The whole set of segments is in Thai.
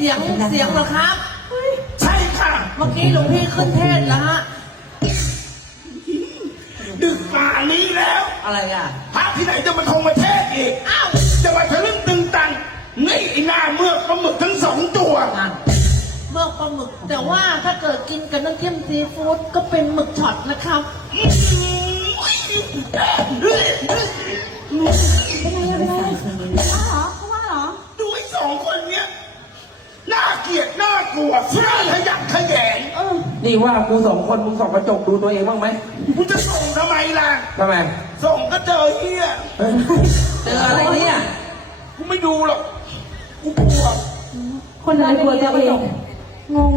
สียงเสียงเหรอครับ ใช่ค่ะ เมื่อกี้หลวงพี่ขึ้นเทศแล้วฮะ ดึกป่านนี้แล้ว อะไรอะ พระที่ไหนจะมาทงมาเทศอีก อ้าว จะมาทะลึ่งตึงตังนี่ไอ้หน้าเมือกปลาหมึกทั้งสองตัวนั่นเมื่อปลาหมึก แต่ว่าถ้าเกิดกินกับน้ำเทียมซีฟู้ดก็เป็นหมึกช็อตนะครับเป็นไงเป็นไง นี่ว่ากูสองคนมึงส่องกระจกดูตัวเองบ้างไหมมึงจะส่งทำไมล่ะ ทำไมส่งก็เจอเฮียเอ้ยเจออะไรเนี่ยกูไม่ดูหรอกกูกลัวคนไหนกลัวตัวเองงง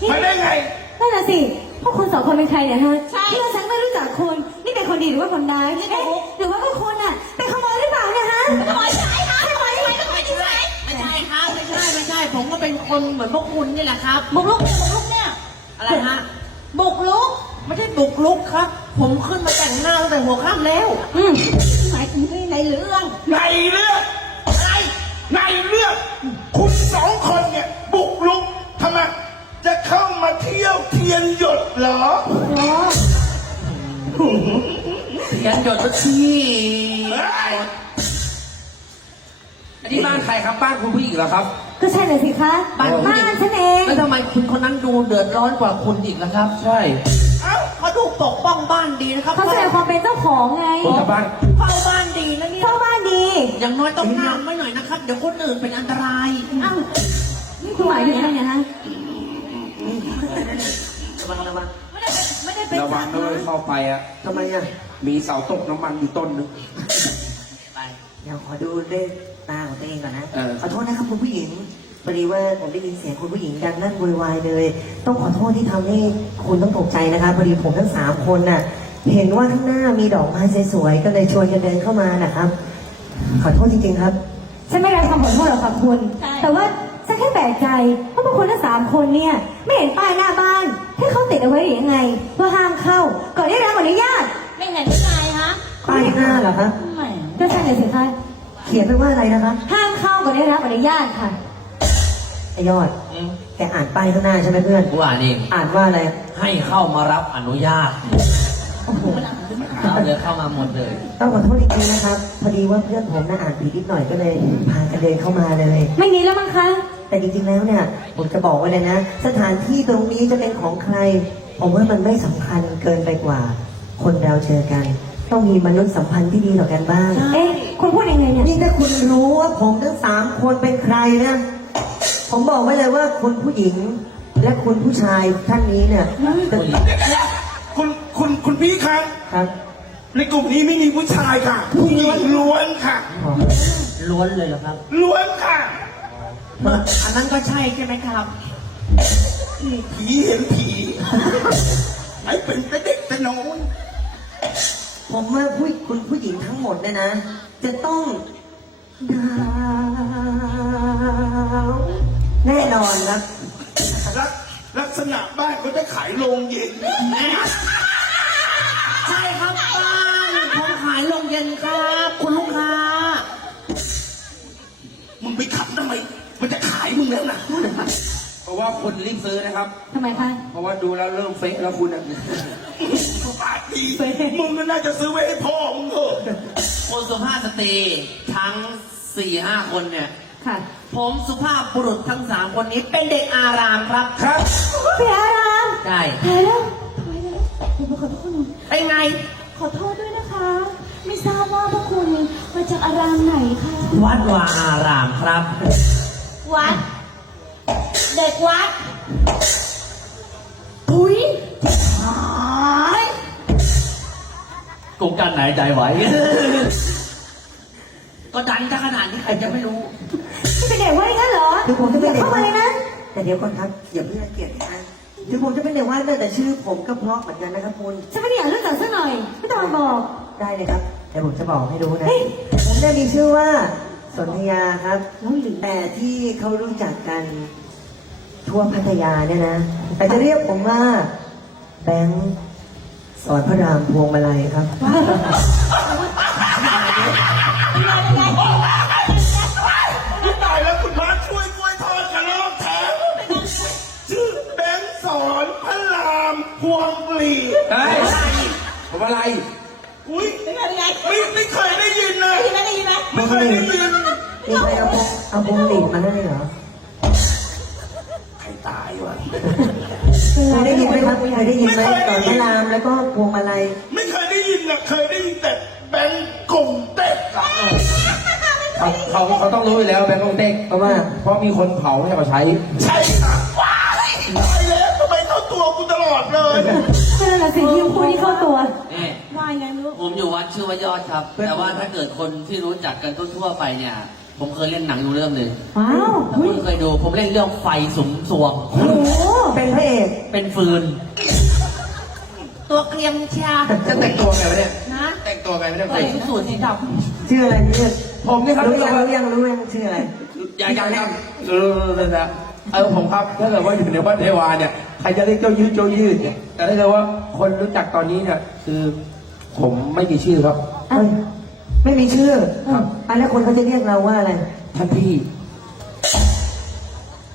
นี่มาได้ไงนั่นน่ะสิพวกคุณสองคนเป็นใครเนี่ยฮะใช่ที่ฉันไม่รู้จักคุณนี่เป็นคนดีหรือว่าคนร้ายเอ๊ะหรือว่าพวกคุณอะเป็นขโมยหรือเปล่าเนี่ยฮะขโมยใช่ค่ะขโมยใช่ขโมยใช่ไม่ใช่ครับไม่ใช่ไม่ใช่ผมก็เป็นคนเหมือนพวกคุณนี่แหละครับบุกลุกเนี่ยบุกลุกเนี่ย อะไรฮะ บุกลุก ไม่ใช่บุกลุกครับ ผมขึ้นมาแต่งหน้าตั้งแต่หัวค่ำแล้ว อืมหมายถึงในเรื่อง ในเรื่องในในเรื่องคุณสองคนเนี่ยบุกลุกทำไมจะเข้ามาเที่ยวเทียนหยดเหรออ๋อเขียนหยดก็ชี้เฮ้ย อันนี้บ้านใครครับบ้านคุณผู้หญิงเหรอครับ ก็ใช่เลยสิคะบ้าน บ้านฉันเองแล้วทำไมคุณคนนั้นดูเดือดร้อนกว่าคุณอีกนะครับ ใช่เอ้าเขาดูปกป้องบ้านดีนะครับเขาแสดงความเป็นเจ้าของไงคนชาวบ้านเฝ้าบ้านดีนะเนี่ยเจ้าบ้านดีอย่างน้อยต้องห้ามไว้หน่อยนะครับ เดี๋ยวคนอื่นเป็นอันตรายอ้าวนี่คุณหมายถึงอะไรเนี่ยฮะระวังระวังไม่ได้ไม่ได้เป็นระวังด้วยเข้าไปอะทำไมอะมีเสาตกน้ำมันอยู่ต้นหนึง ไปเดี๋ยวขอดูด้วย ตาของตัวเองก่อนนะ เออ ขอโทษนะครับคุณผู้หญิงพอดีว่าผมได้ยินเสียงคุณผู้หญิงดังนั่นโวยวายเลย ต้องขอโทษที่ทำให้คุณต้องตกใจนะครับพอดีผมทั้งสามคนน่ะ เห็นว่าข้างหน้ามีดอกไม้สวยๆก็เลยชวนกันเดินเข้ามานะครับ ขอโทษจริงๆครับ ฉันไม่รับคำขอโทษหรอกค่ะคุณแต่ว่าฉันแค่แปลกใจว่าพวกคุณทั้งสามคนเนี่ย ไม่เห็นป้ายหน้าบ้านให้เขาติดเอาไว้หรือยังไง ว่าห้ามเข้า ก่อนได้รับอนุญาตไม่เห็นยังไงฮะป้ายหน้าเหรอครับ ไม่ก็ใช่เลยสิคะ ขียนไว้ว่าอะไรนะครับห้ามเข้าก่อนได้รับอนุญาตค่ะ ไอยอดแกอ่านป้ายข้างหน้าใช่ไหมเพื่อน กูอ่านเองอ่านว่าอะไร ให้เข้ามารับอนุญาตโอ้โห เอาเลยเข้ามาหมดเลยต้องขอโทษจริงๆนะครับ พอดีว่าเพื่อนผมน่ะอ่านผิดนิดหน่อยก็เลย พากันเดินเข้ามาเลย ไม่มีแล้วมั้งคะ แต่จริงๆแล้วเนี่ย ผมจะบอกไว้เลยนะ สถานที่ตรงนี้จะเป็นของใคร ผมว่ามันไม่สำคัญเกินไปกว่า คนเราเจอกัน ต้องมีมนุษยสัมพันธ์ที่ดีต่อกันบ้าง เอ๊ะ คุณพูดยังไงเนี่ย นี่ถ้าคุณรู้ว่าผมทั้งสามคนเป็นใครนะ ผมบอกไว้เลยว่าคุณผู้หญิงและคุณผู้ชายท่านนี้เนี่ยจะคุณคุณคุณพี่ครับครับ ในกลุ่มนี้ไม่มีผู้ชายค่ะ ผู้หญิงล้วนค่ะ ล้วนเลยเหรอครับ ล้วนค่ะ อันนั้นก็ใช่ใช่ไหมครับ ผีเห็นผี ไอ้เป็นแต่เด็กแต่น้อย ผมว่าผู้คุณผู้หญิงทั้งหมดเนี่ยนะ จะต้องดาวแน่นอนครับ ลักลักษณะบ้านเขาจะขายโรงเย็นใช่ครับบ้านผมขายโรงเย็นครับ คุณลูกค้า มึงไปขับทำไม มันจะขายมึงแล้วนะเพราะว่าคนรีบซื้อนะครับ ทำไมคะ เพราะว่าดูแล้วเริ่มเฟกแล้วคุณอะปากดีมึงก็น่าจะซื้อไว้ให้พ่อมึงเถอะคนสุภาพสตรีทั้งสี่ห้าคนเนี่ย ค่ะ ผมสุภาพบุรุษทั้งสามคนนี้เป็นเด็กอารามครับ ครับเสียอารามใช่ตายแล้วทำไมเนี่ยผมขอโทษหนูเป็นไง ขอโทษด้วยนะคะ ไม่ทราบว่าพวกคุณมาจากอารามไหนคะ วัดวาอารามครับ วัด เด็กวัดอุ้ย กูกันไหนใจไหว ก็ดันจะขนาดนี้ใครจะไม่รู้นี่เป็นเด็กว่าอย่างนั้นเหรอถึงผมจะเป็นอย่าเด็กเข้ามาเลยนะ แต่เดี๋ยวก่อนครับอย่าเพิ่งรังเกียจนะถึงผมจะเป็นเด็กว่าดแต่ชื่อผมก็เพราะเหมือนกันนะครับคุณ ฉันไม่ได้อยากรู้จักสักหน่อย ไม่ต้องมาบอก ได้เลยครับแต่ผมจะบอกให้รู้นะ เฮ้ย ผมได้มีชื่อว่าสนธยาครับแล้วหรือแต่ที่เขารู้จักกันทั่วพัทยาเนี่ยนะแต่จะเรียกผมว่าแบงค์ สอนพระรามพวงมาลัยครับ ตายแล้วคุณพระช่วยกลวยทอดกระลอกแถมชื่อแบงสอนพระรามพวงปลีเฮ้ยพวงมาลัยอุ้ยไม่เคยได้ยินเลยไม่เคยได้ยินไหมไม่เคยได้ยิน มีใครเอาพวงเอพวงหลีมาให้เหรอ เคยได้ยินไหมครับเคยได้ยินไหมตอนพระรามแล้วก็พวงมาลัยไม่เคยได้ยินนะเคยได้ยินแต่แบงก์กงเต็กอะเขาเขาเขาต้องรู้อยู่แล้วแบงค์กงเต็กเพราะว่าเพราะมีคนเผาให้เอามาใช้ ใช่ค่ะว้ายตายแล้วทำไมเข้าตัวกูตลอดเลยนั่นแหละสิ่งที่พูดที่เข้าตัวนี่ว่ายังไงไม่รู้ผมอยู่วัดชื่อว่ายอดครับ แต่ว่าถ้าเกิดคนที่รู้จักกันทั่วๆไปเนี่ย ผมเคยเล่นหนังอยู่เรื่องหนึ่งว้าวถ้าคุณเคยดู ผมเล่นเรื่องไฟสุมสวง โอ้โหเป็นพระเอกเป็นฟืน ตัวเกรียมชาจะแต่งตัวไงวะเนี่ย นะแต่งตัวไงไม่ได้ใส่ใส่สูทสีดชื่ออะไรเนี่ยผมนี่ครับรู้ยังรู้ยังรู้ยังชื่ออะไรอย่าอย่าครับเออเออนะเออผมครับถ้าเกิดว่าอยู่ในวัดเทวาเนี่ยใครจะเรียกเจ้ายืดเจ้ายืดเนี่ยแต่ถ้าเกิดว่าคนรู้จักตอนนี้เนี่ยคือ ผมไม่มีชื่อครับ เอ้ย ไม่มีชื่ออะแล้วคนเขาจะเรียกเราว่าอะไร ท่านพี่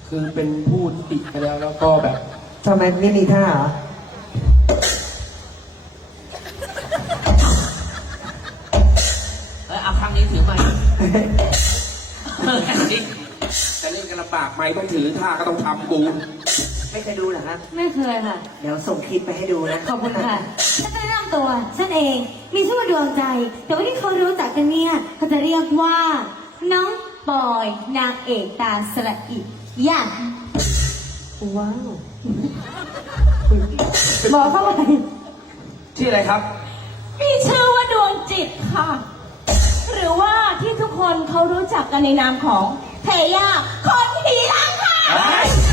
คือเป็นผู้ติดไปแล้วแล้วก็แบบ ทำไมไม่มีท่าเหรอ เอ้ยเอาครั้งนี้ถือมาจริงจะเล่นกันลำบากไหมต้องถือท่าก็ต้องทำบูนไม่เคยดูเหรอครับ ไม่เคยค่ะ เดี๋ยวส่งคลิปไปให้ดูนะ ขอบคุณค่ะฉันจะแนะนำ ตัวฉันเอง มีชื่อว่าดวงใจ แต่ว่าที่เขารู้จักกันเนี่ยเขาจะเรียกว่า น้องปอยนางเอกตาสระอิย่าว้าวบอกเข้าไปชื่ออะไรครับ มีชื่อว่าดวงจิตค่ะ หรือว่าที่ทุกคนเขารู้จักกันในนามของเทย่าคนผีรังค่ะ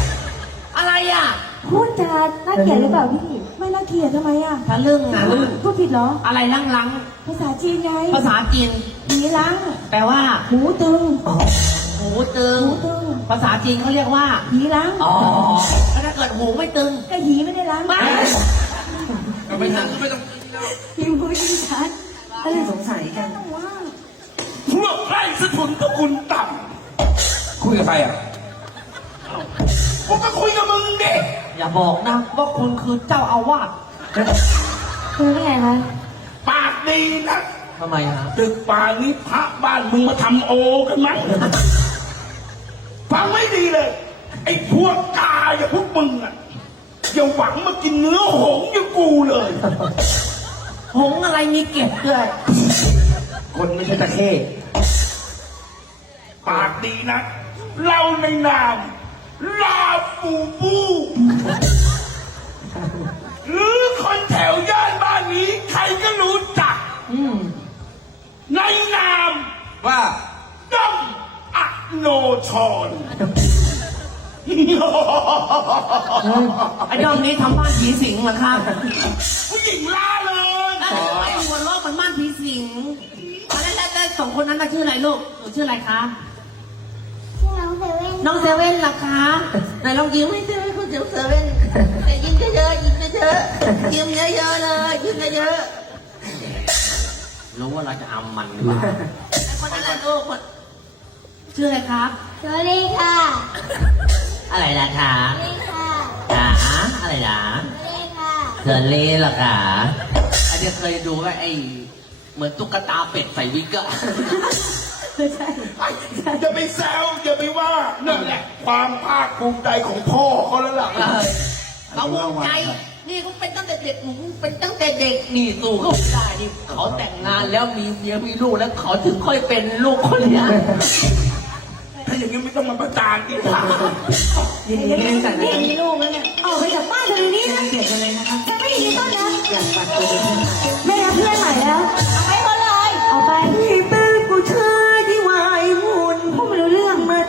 ำอะไรอะ พูดจาน่าเกลียดหรือเปล่าพี่ ไม่น่าเกลียดทำไมอะทะลึ่งนะลึ่งพูดผิดเหรอ อะไรลังลังภาษาจีนไงๆภาษาจีนผีรังแปลว่าหูตึงหูตึง หูตึงภาษาจีนเขาเรียกว่าผีรังอ๋อแล้วถ้าเกิดหูไม่ตึงก็หีไม่ได้ล้างไม่ก็ไม่ต้องก็ไม่ต้องยิ่งพูดยิ่งชัดก็เลยสงสัยกันพวกไร้สถุนตระกุลต่คุยกับใครอะำกูก็คุยกับมึงเด็ก อย่าบอกนะ ว่าคุณคือเจ้าอาวาสคือเป็นไงคะปากดีนะทำไมฮะตึกป่านี้พระบ้านมึงมาทำโอกันมั้งฟังไม่ดีเลย ไอ้พวกกาอย่าพวกมึงอะอย่าหวังมากินเนื้อหงส์อย่างกูเลย หงส์อะไรมีเกล็ดด้วย คนไม่ใช่ตะเข้ปากดีนะเราในนาม ลาปูบู หรือคนแถวย่านบ้านนี้ ใครก็รู้จัก อืมในนามว่าด้อมอโนชร ไอ้ดอมนี้ทำบ้านผีสิงเหรอครับผู้หญิงล่าเลย ไอ้หัวล้อเหมือนบ้านผีสิงแล้วแล้วแล้วสองคนนั้นน่ะชื่ออะไรลูก หนูชื่ออะไรคะ ชื่อน้องเซเว่ นน้องเซเว่นเหรอคะไหนลองยิ้มให้เซเว่นคุณเดี๋ยวเซเว่นแต่ยิ้มเยอะๆยิ้มเยอะๆยิ้มเยอะๆเลยยิ้มเยอะรู้ว่าเราจะเอามันหรือเปล่าๆไอ้คนนั้นแหละลูกคนชื่ออะไรครับสวัสดีค่ะ อะไรล่ะคะสวัสดีค่ะจ๋าอะไรล่ะสวัสดีค่ะเธอเล่เหรอคะอันนี้เคยดูไหมไอ้เหมือนตุ๊กตาเป็ดใส่วิกอะอย่าไปแซวอย่าไปว่า นั่นแหละ ความภาคภูมิใจของพ่อเขาแล้วล่ะเขาภูมิใจ นี่เขาเป็นตั้งแต่เด็กหนูเป็นตั้งแต่เด็กนี่สู้เขาไม่ได้นี่เขาแต่งงานแล้วมีเมียมีลูกแล้วเขาถึงค่อยเป็นลูกคนเนี้ยถ้าอย่างนี้ไม่ต้องมาประจานที่ขายินดีที่รู้จักนะนี่ครับมีลูกแล้วเนี่ยออกไปจากบ้านเดี๋ยวนี้นะเกียรติกันเลยนะครับจะไม่ดีต้อนรับอยากฝากตัวเป็นเพื่อนใหม่ไม่รับเพื่อนใหม่แล้ว เอาไปหมดเลยเอาไป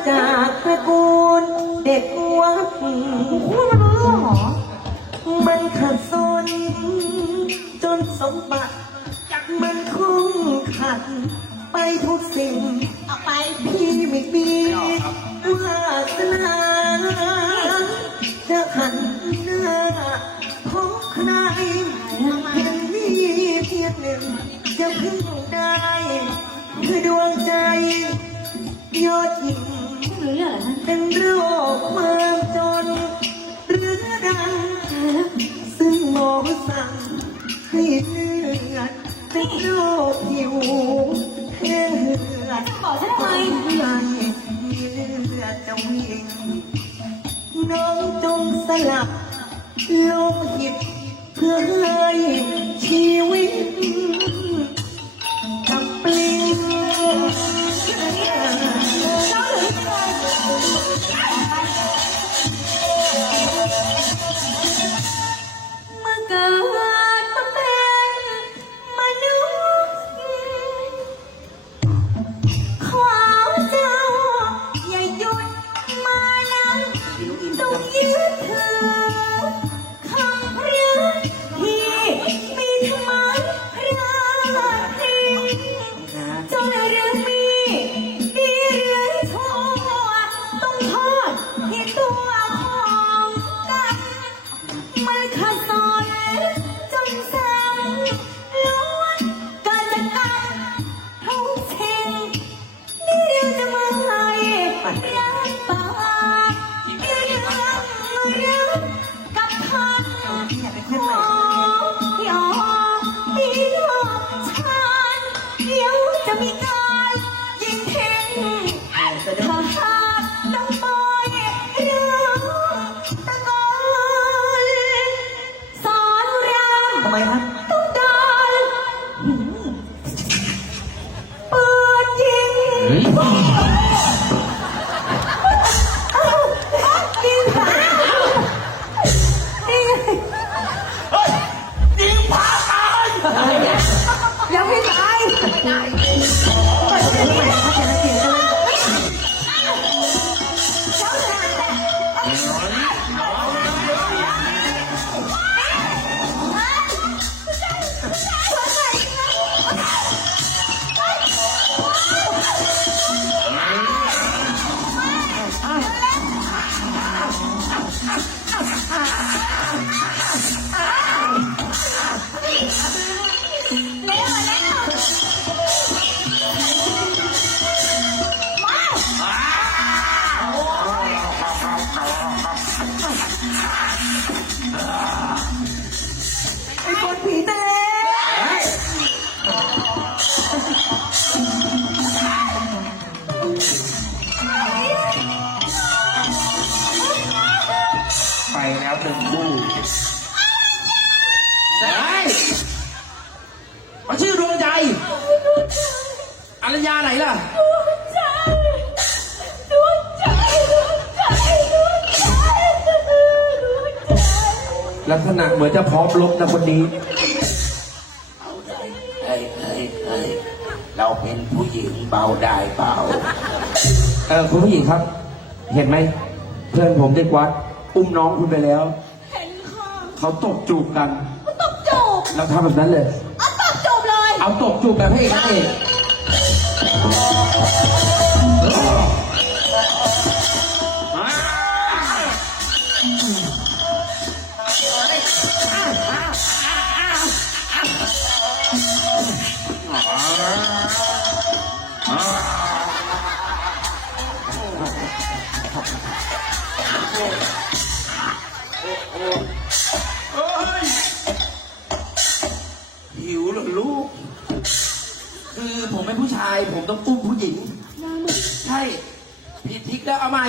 จากตระกูลเด็กวัดพูดไม่รู้เรื่องเหรอมันขัดสน จนสมบัติ มันคงขัด ไปทุกสิ่งออกไปพี่ไม่มีวาสนา เลือรังซึ่งหมอสั่งให้เลือดติดโรคผิวเลือดบอกฉันทำไมยังมีเลือดจะวิ่งน้องจงสลับโลหิตเพื่อให้ชีวิต อารยาไหนล่ะลักษณะเหมือนจะพร้อมลบนะคนนี้เฮ้ยเฮ้ยเฮ้ยเราเป็นผู้หญิงเบาได้เบาเออคุณผู้หญิงครับ เห็นไหม เพื่อนผมเด็กวัด อุ้มน้องคุณไปแล้ว เห็นค่ะเขาตบจูบกันตบจูบเราทำแบบนั้นเลย เอาตบจูบเลย เอาตบจูบแบบให้เอกนางเอก เชาย ผมต้องอุ้มผู้หญิง ใช่ผิดทิกแล้วเอาใหม่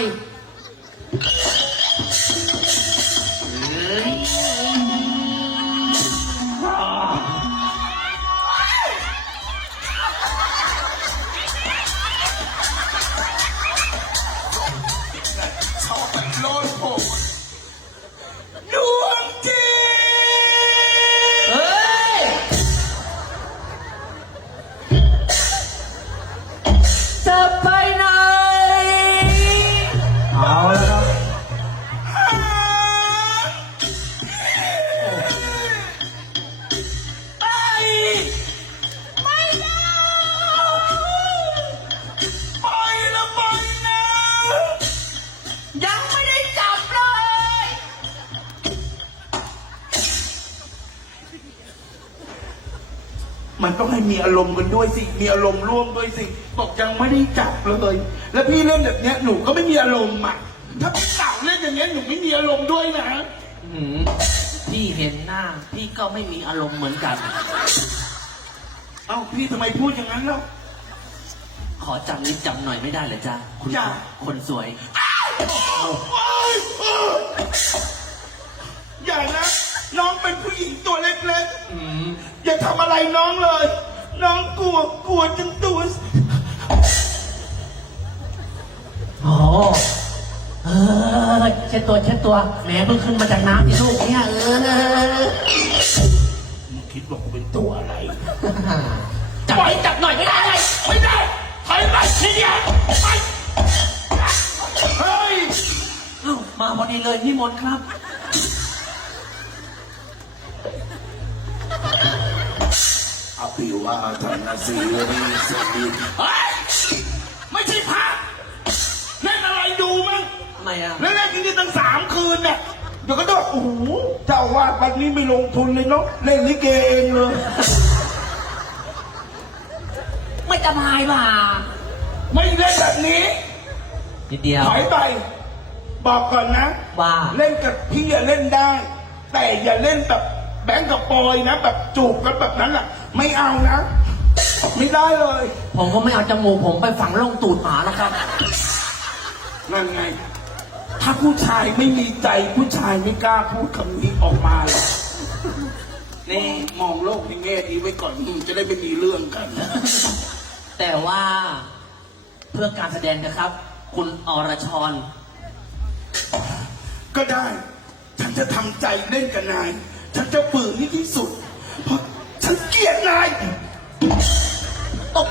มันต้องให้มีอารมณ์กันด้วยสิ มีอารมณ์ร่วมด้วยสิบอกยังไม่ได้จับเลย แล้วพี่เล่นแบบเนี้ยหนูก็ไม่มีอารมณ์อะ ถ้าพี่สาวเล่นอย่างเงี้ยหนูไม่มีอารมณ์ด้วยนะหืมทีพี่เห็นหน้า พี่ก็ไม่มีอารมณ์เหมือนกัน เอ้าพี่ทำไมพูดอย่างนั้นแล้วขอจำนิดจำหน่อยไม่ได้เหรอจ๊ะคุณจ้ะ คนสวยอย่านะ น้องเป็นผู้หญิงตัวเล็กๆ อย่าทำอะไรน้องเลย น้องกลัวกลัวจนตัว อ๋อ เออเช็ดตัวเช็ดตัวแหมเพิ่งขึ้นมาจากน้ำที่ลูกเนี่ยเออมึงคิดว่ากูเป็นตัวอะไร จับหน่อยจับหน่อยไม่ได้ไงไม่ได้ถอยไปทีเดียวไปเฮ้ย เอ้ามาพอดีเลยนิมนต์ครับ อภิวาทนาสีรีสดีเฮ้ยไม่ใช่พระเล่นอะไรดูมั้งทำไมอะเล่นเล่นจริงๆตั้งสามคืนเนี่ยเดี๋ยวก็ต้องโอ้โหเจ้าอาวาดวันนี้ไม่ลงทุนเลยเนาะเล่นลิเกเองเลยไม่สบายป่ะไม่เล่นแบบนี้นิดเดียว ถอยไป บอกก่อนนะ ว่า เล่นกับพี่อะเล่นได้ แต่อย่าเล่นแบบ แบงก์กับปอยนะ แบบจูบกันแบบนั้นอะ ไม่เอานะ ไม่ได้เลย ผมก็ไม่เอาจมูกผมไปฝังล่องตูดหมาแล้วครับ นั่นไง ถ้าผู้ชายไม่มีใจผู้ชายไม่กล้าพูดคำนี้ออกมาหรอกนี่มองโลกในแง่ดีไว้ก่อนอืมจะได้ไม่มีเรื่องกัน แต่ว่าเพื่อการแสดงนะครับ คุณอรชร ก็ได้ ฉันจะทำใจเล่นกับนาย ฉันจะฝืนที่สุด เพราะฉันเกลียดนายตบ